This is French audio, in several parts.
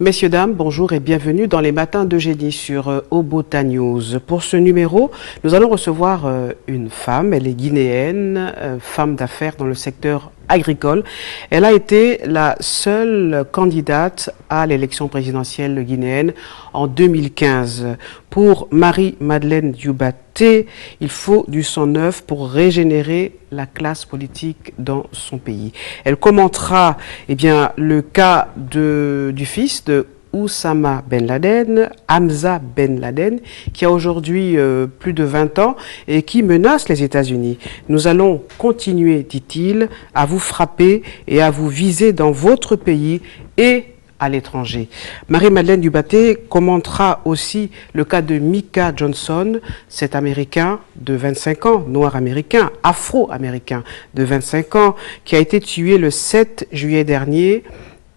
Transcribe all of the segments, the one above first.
Messieurs, dames, bonjour et bienvenue dans les matins d'Eugénie sur Obota News. Pour ce numéro, nous allons recevoir une femme, elle est guinéenne, femme d'affaires dans le secteur agricole. Elle a été la seule candidate à l'élection présidentielle guinéenne en 2015. Pour Marie-Madeleine Dioubaté, il faut du sang neuf pour régénérer la classe politique dans son pays. Elle commentera le cas du fils de Oussama Ben Laden, Hamza Ben Laden, qui a aujourd'hui plus de 20 ans et qui menace les États-Unis. Nous allons continuer, dit-il, à vous frapper et à vous viser dans votre pays et à l'étranger. Marie-Madeleine Dioubaté commentera aussi le cas de Micah Johnson, cet Américain de 25 ans, noir américain, afro-américain de 25 ans, qui a été tué le 7 juillet dernier.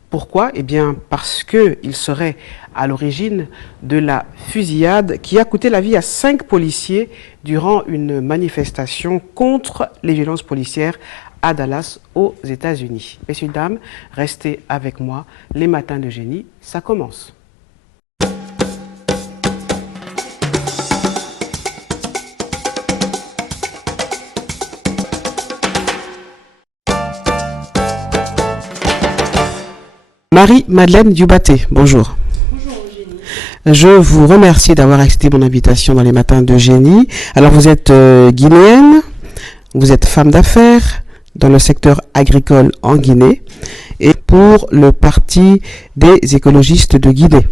Pourquoi? Eh bien, parce qu'il serait à l'origine de la fusillade qui a coûté la vie à 5 policiers durant une manifestation contre les violences policières à Dallas, aux États-Unis. Messieurs, dames, restez avec moi. Les matins d'Eugénie, ça commence. Marie-Madeleine Dioubaté, bonjour. Bonjour Eugénie. Je vous remercie d'avoir accepté mon invitation dans les matins d'Eugénie. Alors vous êtes guinéenne, vous êtes femme d'affaires dans le secteur agricole en Guinée et pour le Parti des écologistes de Guinée.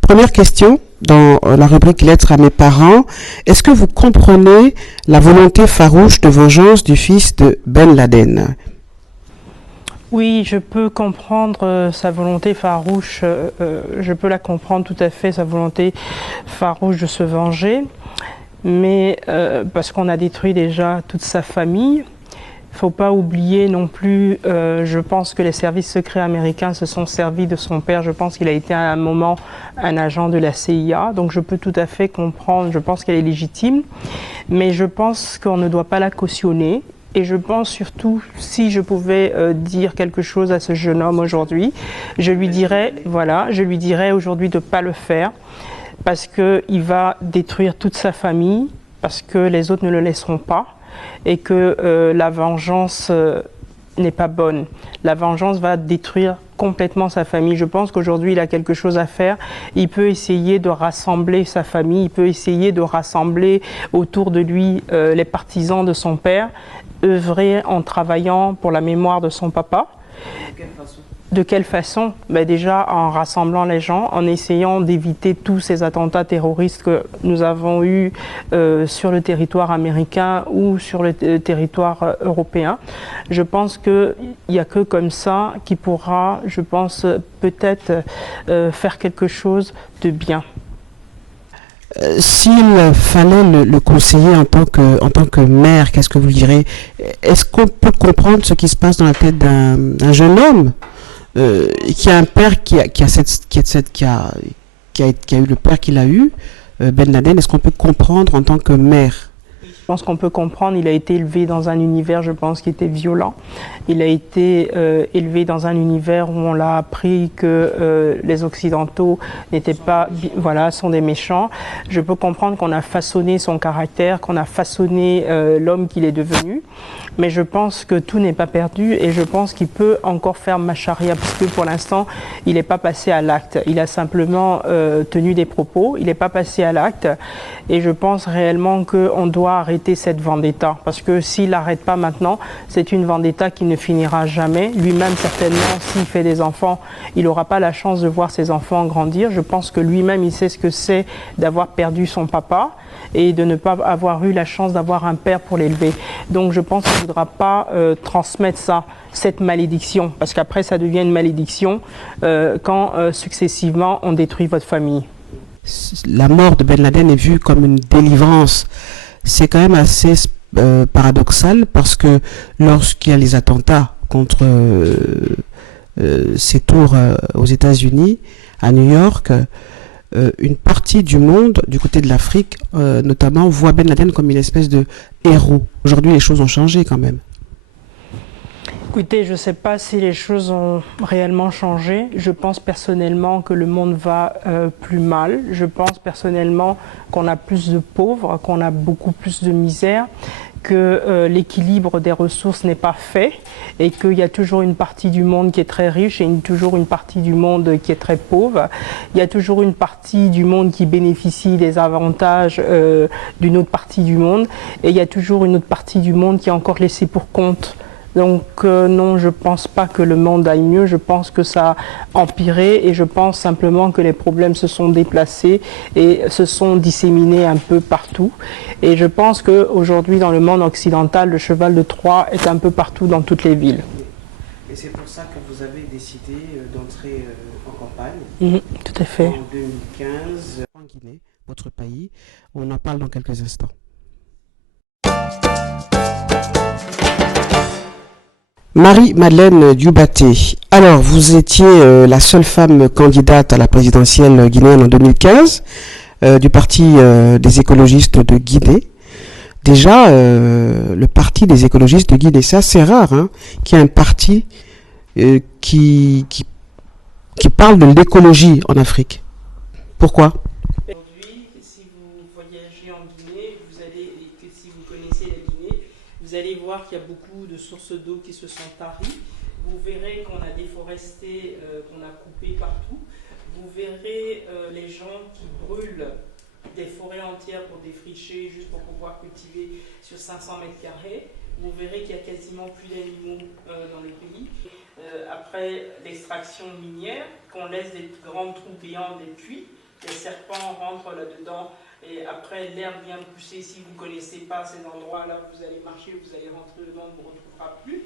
Première question dans la rubrique Lettres à mes parents. Est-ce que vous comprenez la volonté farouche de vengeance du fils de Ben Laden? Oui, je peux comprendre sa volonté farouche, je peux la comprendre tout à fait, sa volonté farouche de se venger, mais parce qu'on a détruit déjà toute sa famille. Il ne faut pas oublier non plus, je pense que les services secrets américains se sont servis de son père. Je pense qu'il a été à un moment un agent de la CIA. Donc je peux tout à fait comprendre, je pense qu'elle est légitime. Mais je pense qu'on ne doit pas la cautionner. Et je pense surtout, si je pouvais dire quelque chose à ce jeune homme aujourd'hui, je lui dirais aujourd'hui de ne pas le faire. Parce qu'il va détruire toute sa famille, parce que les autres ne le laisseront pas. Et que la vengeance n'est pas bonne. La vengeance va détruire complètement sa famille. Je pense qu'aujourd'hui, il a quelque chose à faire. Il peut essayer de rassembler sa famille, il peut essayer de rassembler autour de lui les partisans de son père, œuvrer en travaillant pour la mémoire de son papa. De quelle façon? De quelle façon? Ben déjà en rassemblant les gens, en essayant d'éviter tous ces attentats terroristes que nous avons eus sur le territoire américain ou sur le territoire européen. Je pense qu'il n'y a que comme ça qui pourra, je pense, peut-être faire quelque chose de bien. S'il fallait le conseiller en tant que mère, qu'est-ce que vous direz? Est-ce qu'on peut comprendre ce qui se passe dans la tête d'un jeune homme qui a un père qui a eu le père qu'il a eu, Ben Laden? Est-ce qu'on peut comprendre en tant que mère? Je pense qu'on peut comprendre, il a été élevé dans un univers, je pense, qui était violent. Il a été élevé dans un univers où on l'a appris que les Occidentaux n'étaient pas, voilà, sont des méchants. Je peux comprendre qu'on a façonné son caractère, qu'on a façonné l'homme qu'il est devenu. Mais je pense que tout n'est pas perdu et je pense qu'il peut encore faire macharia parce que pour l'instant, il n'est pas passé à l'acte. Il a simplement tenu des propos, il n'est pas passé à l'acte et je pense réellement qu'on doit arrêter cette vendetta parce que s'il n'arrête pas maintenant, c'est une vendetta qui ne finira jamais. Lui-même, certainement, s'il fait des enfants, il n'aura pas la chance de voir ses enfants grandir. Je pense que lui-même, il sait ce que c'est d'avoir perdu son papa et de ne pas avoir eu la chance d'avoir un père pour l'élever. Donc je pense qu'il ne voudra pas transmettre ça, cette malédiction, parce qu'après ça devient une malédiction quand successivement on détruit votre famille. La mort de Ben Laden est vue comme une délivrance. C'est quand même assez paradoxal parce que lorsqu'il y a les attentats contre ces tours aux États-Unis, à New York, une partie du monde, du côté de l'Afrique notamment, voit Ben Laden comme une espèce de héros. Aujourd'hui, les choses ont changé quand même. Écoutez, je ne sais pas si les choses ont réellement changé. Je pense personnellement que le monde va plus mal. Je pense personnellement qu'on a plus de pauvres, qu'on a beaucoup plus de misère, que l'équilibre des ressources n'est pas fait et qu'il y a toujours une partie du monde qui est très riche et toujours une partie du monde qui est très pauvre. Il y a toujours une partie du monde qui bénéficie des avantages d'une autre partie du monde et il y a toujours une autre partie du monde qui est encore laissée pour compte. Donc non, je ne pense pas que le monde aille mieux, je pense que ça a empiré et je pense simplement que les problèmes se sont déplacés et se sont disséminés un peu partout. Et je pense qu'aujourd'hui dans le monde occidental, le cheval de Troie est un peu partout dans toutes les villes. Et c'est pour ça que vous avez décidé d'entrer en campagne. Tout à fait. En 2015, en Guinée, votre pays. On en parle dans quelques instants. Marie-Madeleine Dioubaté, alors vous étiez la seule femme candidate à la présidentielle guinéenne en 2015 du parti des écologistes de Guinée. Déjà, le parti des écologistes de Guinée, c'est assez rare hein, qu'il y ait un parti qui parle de l'écologie en Afrique. Pourquoi ? Aujourd'hui, si vous voyagez en Guinée, si vous connaissez la Guinée, vous allez voir qu'il y a beaucoup de sources d'eau qui se sont taries. Vous verrez qu'on a déforesté, qu'on a coupé partout. Vous verrez les gens qui brûlent des forêts entières pour défricher, juste pour pouvoir cultiver sur 500 mètres carrés. Vous verrez qu'il y a quasiment plus d'animaux dans le pays. Après l'extraction minière, qu'on laisse des grands trous béants des puits, les serpents rentrent là-dedans et après l'herbe vient pousser. Si vous ne connaissez pas ces endroits-là, vous allez marcher, vous allez rentrer dedans, on ne vous retrouvera plus.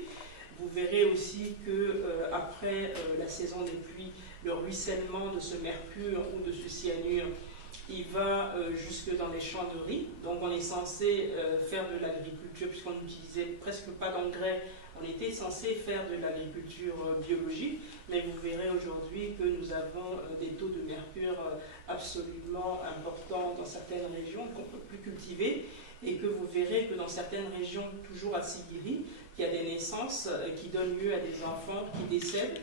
Vous verrez aussi que après la saison des pluies, le ruissellement de ce mercure ou de ce cyanure, il va jusque dans les champs de riz. Donc on est censé faire de l'agriculture, puisqu'on n'utilisait presque pas d'engrais, on était censé faire de l'agriculture biologique, mais vous verrez aujourd'hui que nous avons des taux de mercure absolument importants dans certaines régions qu'on ne peut plus cultiver, et que vous verrez que dans certaines régions, toujours à Sigiri, il y a des naissances qui donnent lieu à des enfants qui décèdent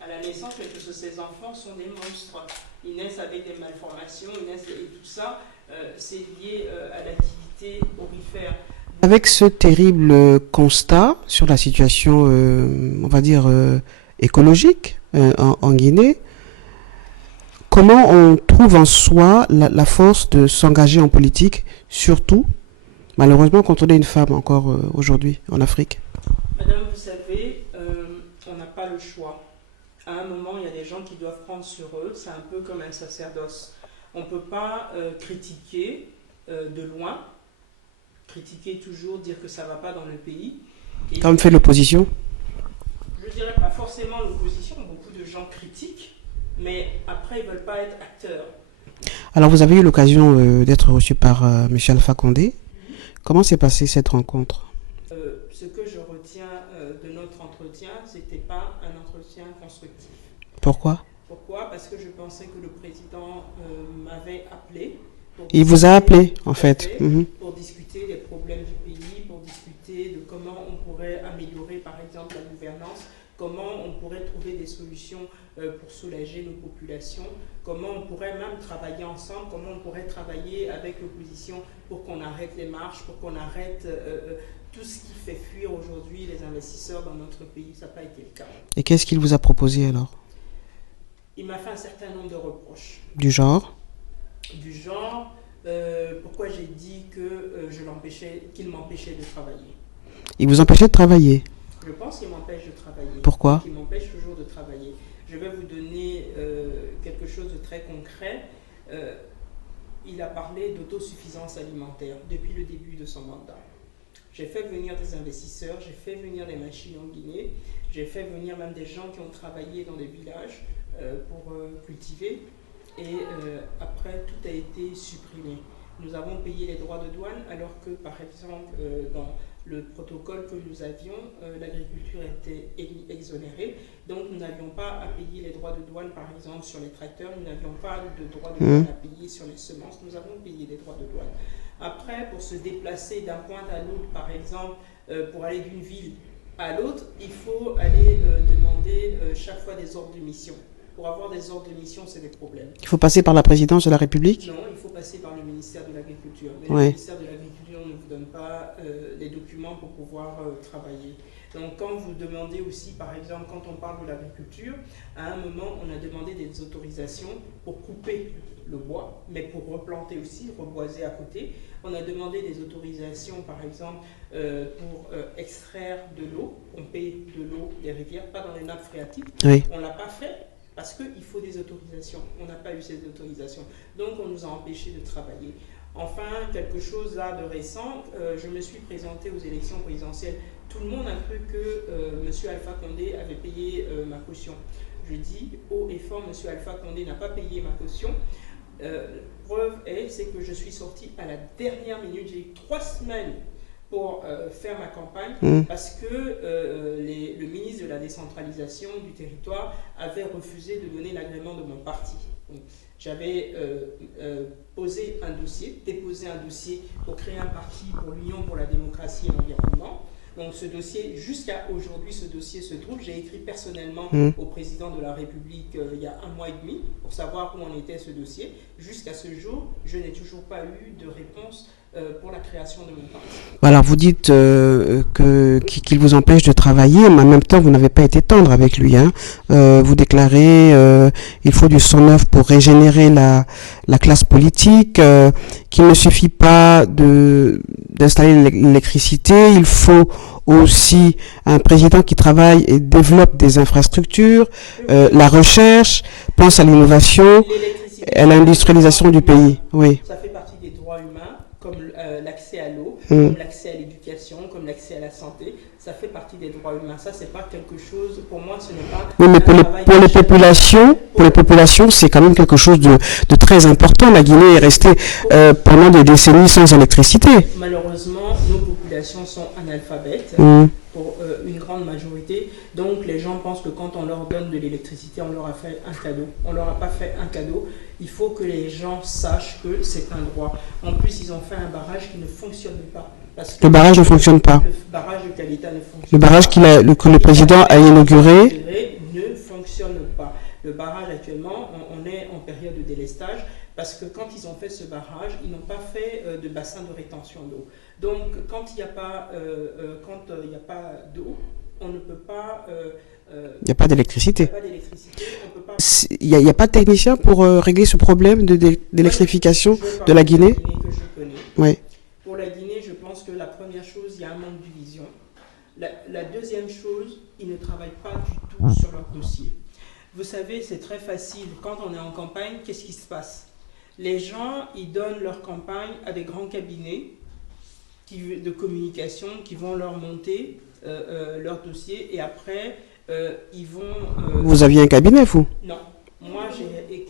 à la naissance, parce que ces enfants sont des monstres. Ils naissent avec des malformations, et tout ça, c'est lié à l'activité aurifère. Avec ce terrible constat sur la situation, on va dire, écologique en Guinée, comment on trouve en soi la force de s'engager en politique, surtout, malheureusement, quand on est une femme encore aujourd'hui en Afrique? Madame, vous savez, on n'a pas le choix. À un moment, il y a des gens qui doivent prendre sur eux. C'est un peu comme un sacerdoce. On ne peut pas critiquer de loin, critiquer toujours, dire que ça ne va pas dans le pays. Et comme fait l'opposition? Je ne dirais pas forcément l'opposition. Beaucoup de gens critiquent, mais après, ils ne veulent pas être acteurs. Alors, vous avez eu l'occasion d'être reçu par M. Alpha Condé. Comment s'est passée cette rencontre? Ce que je retiens de notre entretien, ce n'était pas un entretien constructif. Pourquoi? Pourquoi? Parce que je pensais que le président m'avait appelé. Il vous a appelé, en fait. Pour discuter des problèmes du pays, pour discuter de comment on pourrait améliorer, par exemple, la gouvernance, comment on pourrait trouver des solutions pour soulager nos populations, comment on pourrait même travailler ensemble, comment on pourrait travailler avec l'opposition pour qu'on arrête les marches, pour qu'on arrête tout ce qui fait fuir aujourd'hui les investisseurs dans notre pays. Ça n'a pas été le cas. Et qu'est-ce qu'il vous a proposé alors? Il m'a fait un certain nombre de reproches. Du genre? Du genre, pourquoi j'ai dit que qu'il m'empêchait de travailler. Il vous empêchait de travailler? Je pense qu'il m'empêche de travailler. Pourquoi? Il m'empêche toujours de travailler. Je vais vous donner quelque chose de très concret. Il a parlé d'autosuffisance alimentaire depuis le début de son mandat. J'ai fait venir des investisseurs, j'ai fait venir des machines en Guinée, j'ai fait venir même des gens qui ont travaillé dans des villages pour cultiver. Et après, tout a été supprimé. Nous avons payé les droits de douane, alors que, par exemple, dans le protocole que nous avions, l'agriculture était exonérée. Donc, nous n'avions pas à payer les droits de douane, par exemple, sur les tracteurs. Nous n'avions pas de droits de douane à payer sur les semences. Nous avons payé les droits de douane. Après, pour se déplacer d'un point à l'autre, par exemple, pour aller d'une ville À l'autre, il faut aller demander chaque fois des ordres de mission. Pour avoir des ordres de mission, c'est des problèmes. Il faut passer par la présidence de la République? Non, il faut passer par le ministère de l'Agriculture. Mais Ouais. le ministère de l'Agriculture ne vous donne pas les documents pour pouvoir travailler. Donc quand vous demandez aussi, par exemple, quand on parle de l'agriculture, à un moment, on a demandé des autorisations pour couper le bois, mais pour replanter aussi, reboiser à côté. On a demandé des autorisations, par exemple, pour extraire de l'eau, pomper de l'eau des rivières, pas dans les nappes phréatiques. Oui. On ne l'a pas fait parce qu'il faut des autorisations. On n'a pas eu ces autorisations. Donc on nous a empêchés de travailler. Enfin, quelque chose là de récent, je me suis présenté aux élections présidentielles. Tout le monde a cru que M. Alpha Condé avait payé ma caution. Je dis haut et fort, M. Alpha Condé n'a pas payé ma caution. Preuve est, c'est que je suis sortie à la dernière minute. J'ai eu 3 semaines pour faire ma campagne parce que le ministre de la décentralisation du territoire avait refusé de donner l'agrément de mon parti. J'avais déposé un dossier pour créer un parti pour l'Union pour la démocratie et l'environnement. Donc ce dossier, jusqu'à aujourd'hui, ce dossier se trouve. J'ai écrit personnellement au président de la République il y a 1 mois et demi pour savoir où en était ce dossier. Jusqu'à ce jour, je n'ai toujours pas eu de réponse pour la création de mon parti. Alors vous dites qu'il vous empêche de travailler, mais en même temps vous n'avez pas été tendre avec lui. Hein. Vous déclarez il faut du sang neuf pour régénérer la classe politique, qu'il ne suffit pas d'installer l'électricité, il faut aussi un président qui travaille et développe des infrastructures, la recherche, pense à l'innovation, à l'industrialisation du pays. Oui. Ça fait partie des droits humains, comme l'accès à l'eau, comme l'accès à l'éducation, comme l'accès à la santé. Ça fait partie des droits humains. Ça, c'est pas quelque chose, pour moi, ce n'est pas... Oui, mais pour les populations, c'est quand même quelque chose de très important. La Guinée est restée pendant des décennies sans électricité. Malheureusement, nos populations sont analphabètes pour une grande majorité. Donc, les gens pensent que quand on leur donne de l'électricité, on leur a fait un cadeau. On leur a pas fait un cadeau. Il faut que les gens sachent que c'est un droit. En plus, ils ont fait un barrage qui ne fonctionne pas. Parce que le barrage ne fonctionne pas. Le barrage de Calita ne fonctionne pas. Le barrage que le président a inauguré ne fonctionne pas. Le barrage actuellement, on est en période de délestage parce que quand ils ont fait ce barrage, ils n'ont pas fait de bassin de rétention d'eau. Donc quand il n'y a pas d'eau, on ne peut pas... il n'y a pas d'électricité. Il n'y a pas de technicien pour régler ce problème d'électrification de la Guinée. Oui. Pour la Guinée, je pense que la première chose, il y a un manque de vision. La deuxième chose, ils ne travaillent pas du tout sur leur dossier. Vous savez, c'est très facile. Quand on est en campagne, qu'est-ce qui se passe? Les gens, ils donnent leur campagne à des grands cabinets de communication qui vont leur monter leur dossier et après, ils vont... Vous aviez un cabinet, vous? Non. Moi,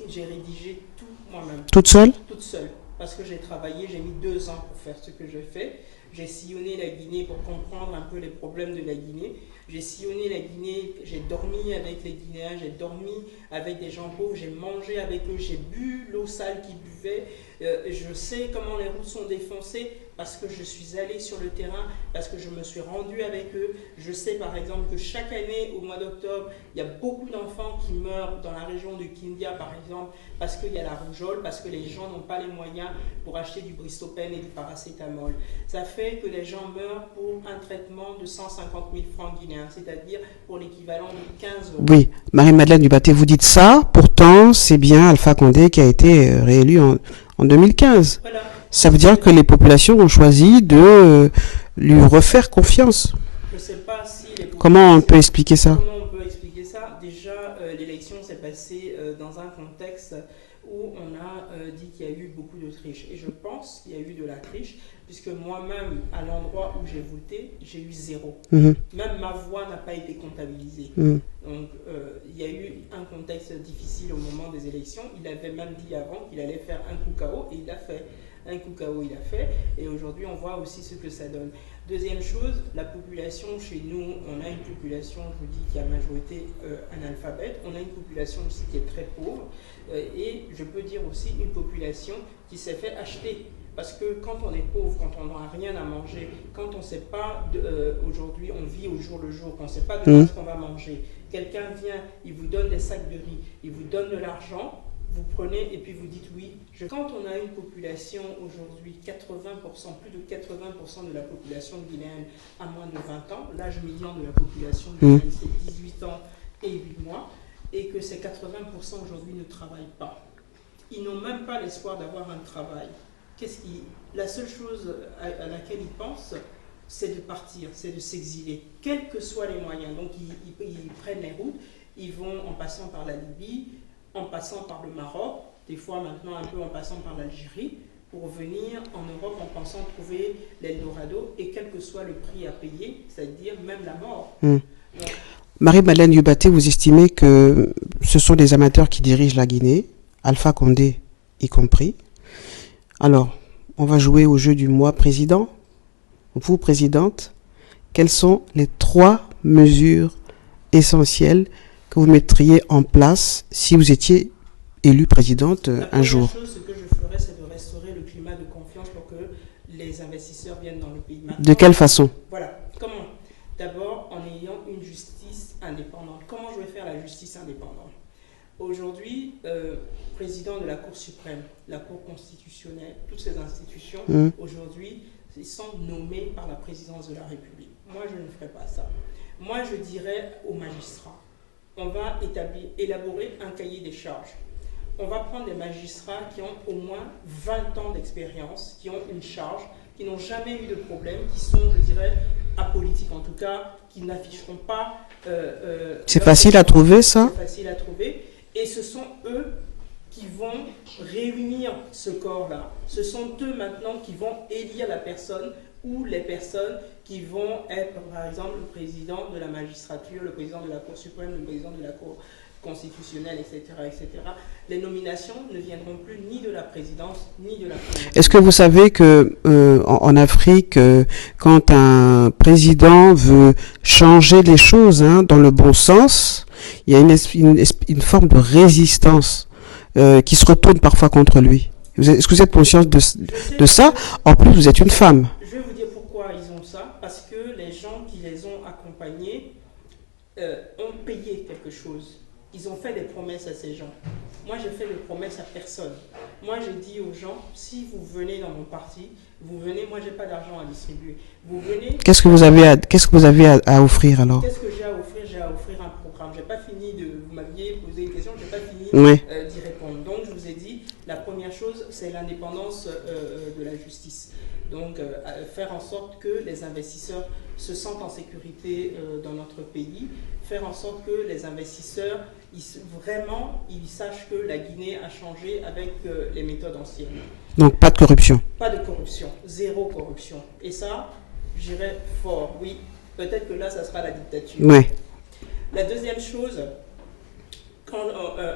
j'ai rédigé tout moi-même. Toute seule? Toute seule. Parce que j'ai travaillé, j'ai mis 2 ans pour faire ce que je fais. J'ai sillonné la Guinée pour comprendre un peu les problèmes de la Guinée. J'ai sillonné la Guinée, j'ai dormi avec les Guinéens, j'ai dormi avec des gens pauvres, j'ai mangé avec eux, j'ai bu l'eau sale qu'ils buvaient. Je sais comment les routes sont défoncées parce que je suis allé sur le terrain, parce que je me suis rendu avec eux. Je sais par exemple que chaque année, au mois d'octobre, il y a beaucoup d'enfants qui meurent dans la région de Kindia par exemple, parce qu'il y a la rougeole, parce que les gens n'ont pas les moyens pour acheter du Bristopène et du paracétamol. Ça fait que les gens meurent pour un traitement de 150 000 francs guinéens, c'est-à-dire pour l'équivalent de 15 €. Oui, Marie-Madeleine Dubaté, vous dites ça, pourtant c'est bien Alpha Condé qui a été réélu en 2015. Voilà. Ça veut dire que les populations ont choisi de lui refaire confiance. Je ne sais pas si les Comment on peut expliquer ça? Comment on peut expliquer ça? Déjà, l'élection s'est passée dans un contexte où on a dit qu'il y a eu beaucoup de triche. Et je pense qu'il y a eu de la triche, puisque moi-même, à l'endroit où j'ai voté, j'ai eu 0. Même ma voix n'a pas été comptabilisée. Donc, il y a eu un contexte difficile au moment des élections. Il avait même dit avant qu'il allait faire un coup KO, et il l'a fait. Un coup KO, il a fait. Et aujourd'hui, on voit aussi ce que ça donne. Deuxième chose, la population chez nous, on a une population, je vous dis, qui a majorité analphabète. On a une population aussi qui est très pauvre. Et je peux dire aussi une population qui s'est fait acheter Parce que quand on est pauvre, quand on n'a rien à manger, quand on ne sait pas, aujourd'hui on vit au jour le jour, qu'on ne sait pas de ce qu'on va manger, quelqu'un vient, il vous donne des sacs de riz, il vous donne de l'argent, vous prenez et puis vous dites oui. Quand on a une population aujourd'hui, 80%, plus de 80% de la population guinéenne a moins de 20 ans, l'âge médian de la population guinéenne c'est 18 ans et 8 mois, et que ces 80% aujourd'hui ne travaillent pas. Ils n'ont même pas l'espoir d'avoir un travail. La seule chose à laquelle ils pensent, c'est de partir, c'est de s'exiler, quels que soient les moyens. Donc ils prennent les routes, ils vont en passant par la Libye, en passant par le Maroc, des fois maintenant un peu en passant par l'Algérie, pour venir en Europe en pensant trouver l'Eldorado, et quel que soit le prix à payer, c'est-à-dire même la mort. Marie-Madeleine Yubaté, vous estimez que ce sont des amateurs qui dirigent la Guinée, Alpha Condé y compris. Alors, on va jouer au jeu du mois président. Vous, présidente, quelles sont les 3 mesures essentielles que vous mettriez en place si vous étiez élue présidente un jour? La première chose, ce que je ferais, c'est de restaurer le climat de confiance pour que les investisseurs viennent dans le pays. Maintenant, de quelle façon? Voilà. Comment? D'abord, en ayant une justice indépendante. Comment je vais faire la justice indépendante? Aujourd'hui, président de la Cour suprême, la Cour constitutionnelle, toutes ces institutions, aujourd'hui, ils sont nommés par la présidence de la République. Moi, je ne ferai pas ça. Moi, je dirais aux magistrats, on va élaborer un cahier des charges. On va prendre des magistrats qui ont au moins 20 ans d'expérience, qui ont une charge, qui n'ont jamais eu de problème, qui sont, je dirais, apolitiques en tout cas, qui n'afficheront pas... c'est facile à trouver, ça? C'est facile à trouver. Et ce sont eux qui vont réunir ce corps-là. Ce sont eux maintenant qui vont élire la personne ou les personnes qui vont être, par exemple, le président de la magistrature, le président de la Cour suprême, le président de la Cour constitutionnelle, etc., etc. Les nominations ne viendront plus ni de la présidence, ni de la Cour. Est-ce que vous savez que en Afrique, quand un président veut changer les choses dans le bon sens, il y a une forme de résistance qui se retourne parfois contre lui? Est-ce que vous êtes consciente de ça? En plus, vous êtes une femme. Je vais vous dire pourquoi ils ont ça. Parce que les gens qui les ont accompagnés ont payé quelque chose. Ils ont fait des promesses à ces gens. Moi, j'ai fait des promesses à personne. Moi, j'ai dit aux gens, si vous venez dans mon parti, vous venez, moi, j'ai pas d'argent à distribuer. Vous venez... Qu'est-ce que vous avez à offrir alors? Qu'est-ce que j'ai à offrir? J'ai à offrir un programme. J'ai pas fini de... Vous m'aviez posé une question, j'ai pas fini d'y répondre. Donc, je vous ai dit, la première chose, c'est l'indépendance de la justice. Donc, faire en sorte que les investisseurs se sentent en sécurité dans notre pays, faire en sorte que les investisseurs, ils sachent que la Guinée a changé avec les méthodes anciennes. Donc, pas de corruption? Pas de corruption, zéro corruption. Et ça, j'irai fort, oui. Peut-être que là, ça sera la dictature. Ouais. La deuxième chose,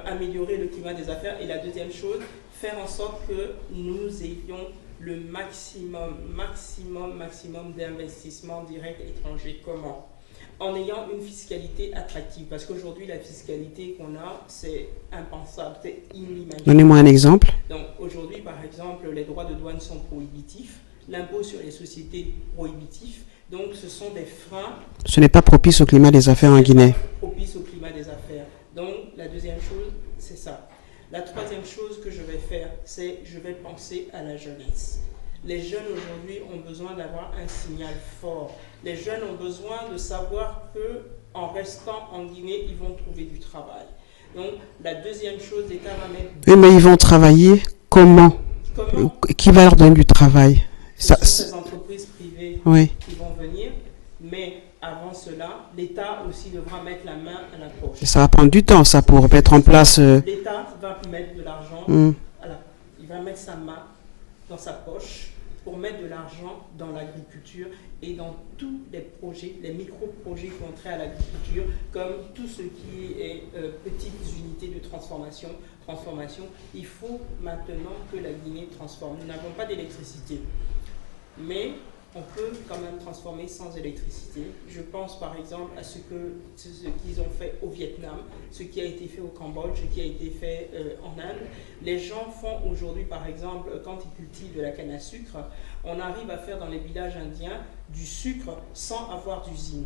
améliorer le climat des affaires. Et la deuxième chose, faire en sorte que nous ayons le maximum d'investissements directs étrangers. Comment? En ayant une fiscalité attractive. Parce qu'aujourd'hui, la fiscalité qu'on a, c'est impensable, c'est inimaginable. Donnez-moi un exemple. Donc aujourd'hui, par exemple, les droits de douane sont prohibitifs, l'impôt sur les sociétés prohibitif. Donc ce sont des freins. Ce n'est pas propice au climat des affaires en Guinée. Propice au climat des affaires. Donc la deuxième chose, c'est ça. La troisième chose que je vais faire, c'est je vais penser à la jeunesse. Les jeunes aujourd'hui ont besoin d'avoir un signal fort. Les jeunes ont besoin de savoir qu'en restant en Guinée, ils vont trouver du travail. Donc la deuxième chose, l'État va mettre... Oui, mais ils vont travailler comment? Qui va leur donner du travail? Ce sont ces entreprises privées qui vont venir, mais avant cela, l'État aussi devra mettre la main à la poche. Ça va prendre du temps, ça, pour mettre en place... L'État va mettre de l'argent, il va mettre sa main dans sa poche pour mettre de l'argent dans l'agriculture et dans tous les projets, les micro-projets qui ont trait à l'agriculture, comme tout ce qui est petites unités de transformation. Il faut maintenant que la Guinée transforme. Nous n'avons pas d'électricité, mais on peut quand même transformer sans électricité. Je pense par exemple à ce qu'ils ont fait au Vietnam, ce qui a été fait au Cambodge, ce qui a été fait en Inde, Les gens font aujourd'hui, par exemple, quand ils cultivent de la canne à sucre, on arrive à faire dans les villages indiens du sucre sans avoir d'usine.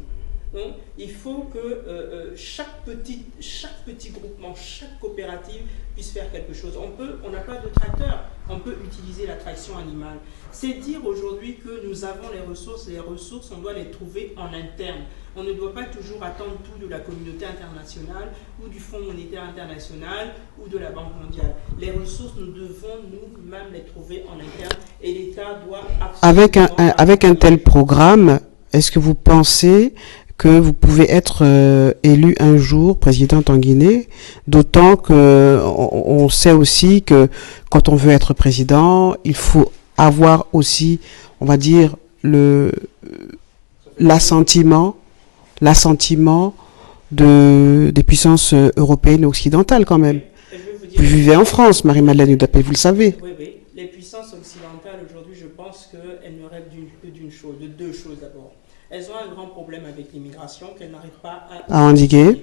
Donc, il faut que chaque petit groupement, chaque coopérative puisse faire quelque chose. On n'a pas de tracteur, on peut utiliser la traction animale. C'est dire aujourd'hui que nous avons les ressources, on doit les trouver en interne. On ne doit pas toujours attendre tout de la communauté internationale ou du Fonds monétaire international ou de la Banque mondiale. Les ressources, nous devons nous-mêmes les trouver en interne et l'État doit absolument... Avec un tel programme, est-ce que vous pensez que vous pouvez être élu un jour présidente en Guinée, d'autant que on sait aussi que quand on veut être président, il faut avoir aussi, on va dire, l'assentiment des puissances européennes et occidentales quand même. Vous vivez en France, Marie-Madeleine Udapé, vous le savez. Oui, oui. Les puissances occidentales aujourd'hui, je pense qu'elles ne rêvent que d'une chose, de deux choses d'abord. Elles ont un grand problème avec l'immigration qu'elles n'arrivent pas à endiguer.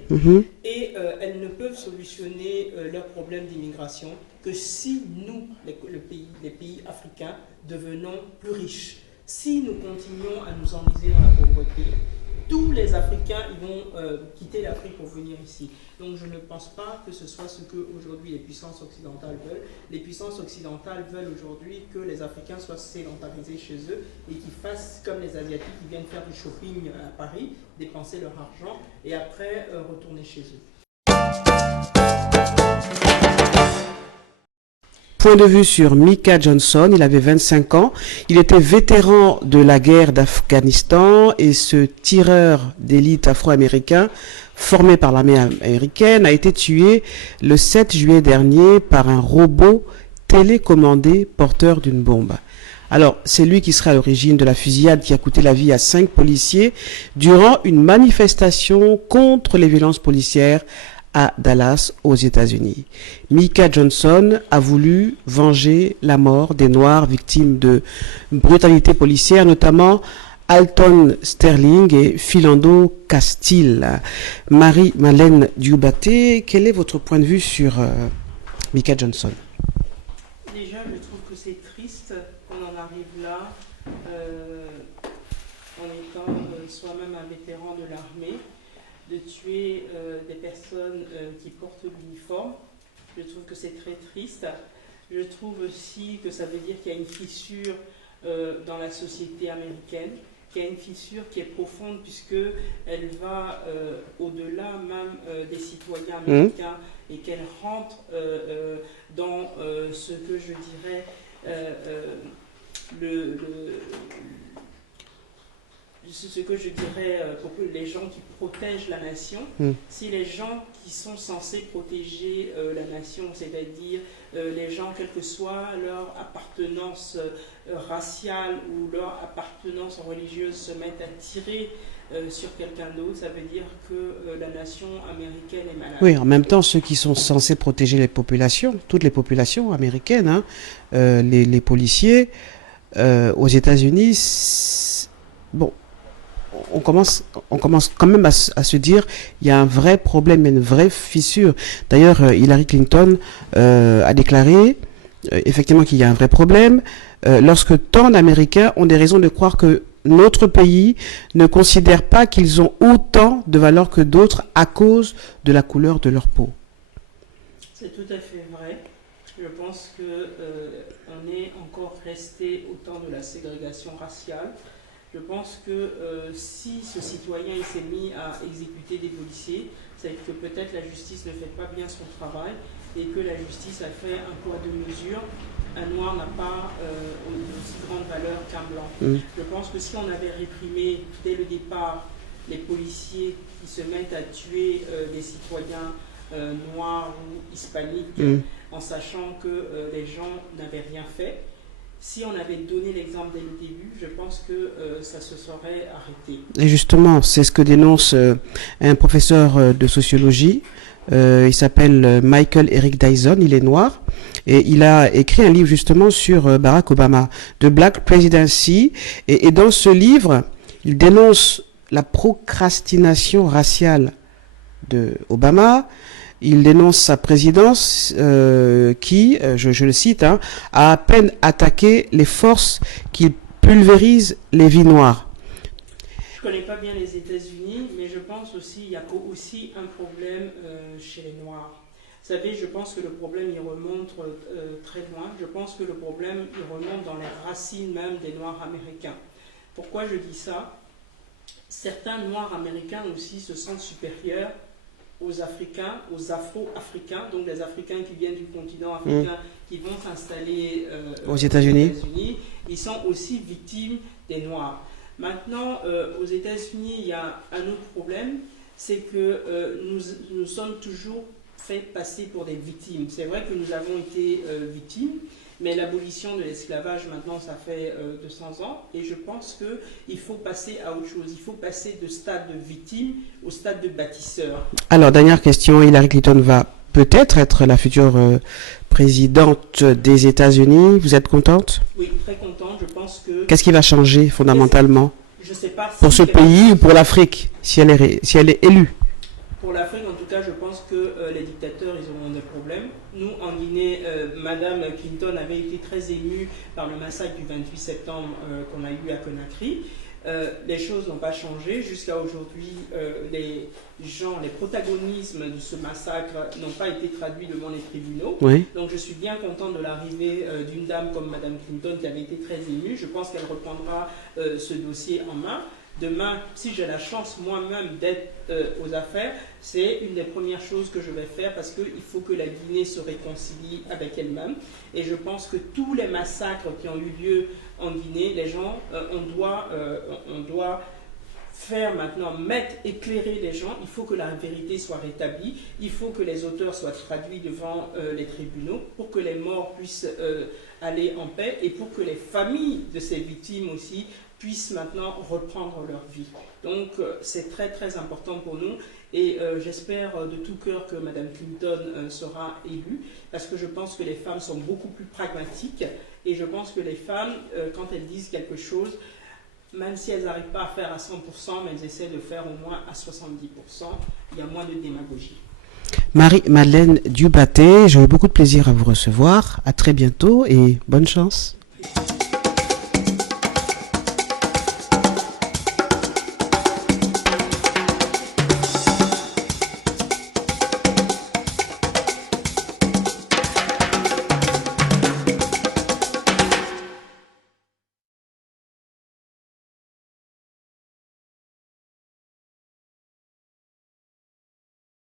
Et elles ne peuvent solutionner leurs problèmes d'immigration que si nous, les pays africains, devenons plus riches. Si nous continuons à nous enliser dans la pauvreté, tous les Africains ils vont quitter l'Afrique pour venir ici. Donc je ne pense pas que ce soit ce que aujourd'hui les puissances occidentales veulent. Les puissances occidentales veulent aujourd'hui que les Africains soient sédentarisés chez eux et qu'ils fassent comme les Asiatiques qui viennent faire du shopping à Paris, dépenser leur argent et après retourner chez eux. Point de vue sur Micah Johnson, il avait 25 ans, il était vétéran de la guerre d'Afghanistan et ce tireur d'élite afro-américain formé par l'armée américaine a été tué le 7 juillet dernier par un robot télécommandé porteur d'une bombe. Alors, c'est lui qui serait à l'origine de la fusillade qui a coûté la vie à 5 policiers durant une manifestation contre les violences policières à Dallas, aux États-Unis. Micah Johnson a voulu venger la mort des Noirs victimes de brutalité policière, notamment Alton Sterling et Philando Castile. Marie-Madeleine Dioubaté, quel est votre point de vue sur Micah Johnson? Déjà, je trouve que c'est triste qu'on en arrive là, en étant soi-même un vétéran de l'armée, de tuer des personnes qui portent l'uniforme. Je trouve que c'est très triste. Je trouve aussi que ça veut dire qu'il y a une fissure dans la société américaine, qu'il y a une fissure qui est profonde puisqu'elle va au-delà même des citoyens américains et qu'elle rentre dans ce que je dirais ce que je dirais pour les gens qui protègent la nation. Si les gens qui sont censés protéger la nation, c'est-à-dire les gens, quelle que soit leur appartenance raciale ou leur appartenance religieuse, se mettent à tirer sur quelqu'un d'autre, ça veut dire que la nation américaine est malade. Oui, en même temps, ceux qui sont censés protéger les populations, toutes les populations américaines, hein, les policiers aux États-Unis, bon, on commence quand même à se dire il y a un vrai problème, une vraie fissure. D'ailleurs, Hillary Clinton a déclaré effectivement qu'il y a un vrai problème lorsque tant d'Américains ont des raisons de croire que notre pays ne considère pas qu'ils ont autant de valeur que d'autres à cause de la couleur de leur peau. C'est tout à fait vrai. Je pense qu'on est encore resté au temps de la ségrégation raciale. Je pense que si ce citoyen s'est mis à exécuter des policiers, c'est que peut-être la justice ne fait pas bien son travail et que la justice a fait un poids de mesure. Un noir n'a pas une aussi grande valeur qu'un blanc. Je pense que si on avait réprimé dès le départ les policiers qui se mettent à tuer des citoyens noirs ou hispaniques en sachant que les gens n'avaient rien fait, si on avait donné l'exemple dès le début, je pense que ça se serait arrêté. Et justement, c'est ce que dénonce un professeur de sociologie. Il s'appelle Michael Eric Dyson, il est noir. Et il a écrit un livre justement sur Barack Obama, The Black Presidency. Et dans ce livre, il dénonce la procrastination raciale de Obama. Il dénonce sa présidence qui, je le cite, hein, a à peine attaqué les forces qui pulvérisent les vies noires. Je ne connais pas bien les États-Unis, mais je pense aussi qu'il y a aussi un problème chez les Noirs. Vous savez, je pense que le problème, il remonte très loin. Je pense que le problème, il remonte dans les racines même des Noirs américains. Pourquoi je dis ça? Certains Noirs américains aussi se sentent supérieurs aux Africains, aux Afro-Africains, donc des Africains qui viennent du continent africain, qui vont s'installer aux États-Unis. Ils sont aussi victimes des Noirs. Maintenant, aux États-Unis, il y a un autre problème, c'est que nous sommes toujours fait passer pour des victimes. C'est vrai que nous avons été victimes, mais l'abolition de l'esclavage, maintenant, ça fait 200 ans, et je pense qu'il faut passer à autre chose. Il faut passer de stade de victime au stade de bâtisseur. Alors, dernière question, Hillary Clinton va peut-être être la future présidente des États-Unis. Vous êtes contente? Oui, très contente. Je pense que... Qu'est-ce qui va changer fondamentalement je sais pas si pour ce pays ou pour l'Afrique, si elle est élue? Pour l'Afrique, en tout cas, je pense que les dictateurs, ils auront des problèmes. Nous, en Guinée, Madame Clinton avait été très émue par le massacre du 28 septembre qu'on a eu à Conakry. Les choses n'ont pas changé. Jusqu'à aujourd'hui, les protagonismes de ce massacre n'ont pas été traduits devant les tribunaux. Oui. Donc je suis bien content de l'arrivée d'une dame comme Madame Clinton qui avait été très émue. Je pense qu'elle reprendra ce dossier en main. Demain, si j'ai la chance moi-même d'être aux affaires, c'est une des premières choses que je vais faire parce qu'il faut que la Guinée se réconcilie avec elle-même. Et je pense que tous les massacres qui ont eu lieu en Guinée, les gens, on doit faire maintenant, éclairer les gens. Il faut que la vérité soit rétablie. Il faut que les auteurs soient traduits devant les tribunaux pour que les morts puissent aller en paix et pour que les familles de ces victimes aussi puissent maintenant reprendre leur vie. Donc c'est très très important pour nous et j'espère de tout cœur que Mme Clinton sera élue parce que je pense que les femmes sont beaucoup plus pragmatiques et je pense que les femmes, quand elles disent quelque chose, même si elles n'arrivent pas à faire à 100%, mais elles essaient de faire au moins à 70%, il y a moins de démagogie. Marie-Madeleine Dubaté, j'ai eu beaucoup de plaisir à vous recevoir. À très bientôt et bonne chance.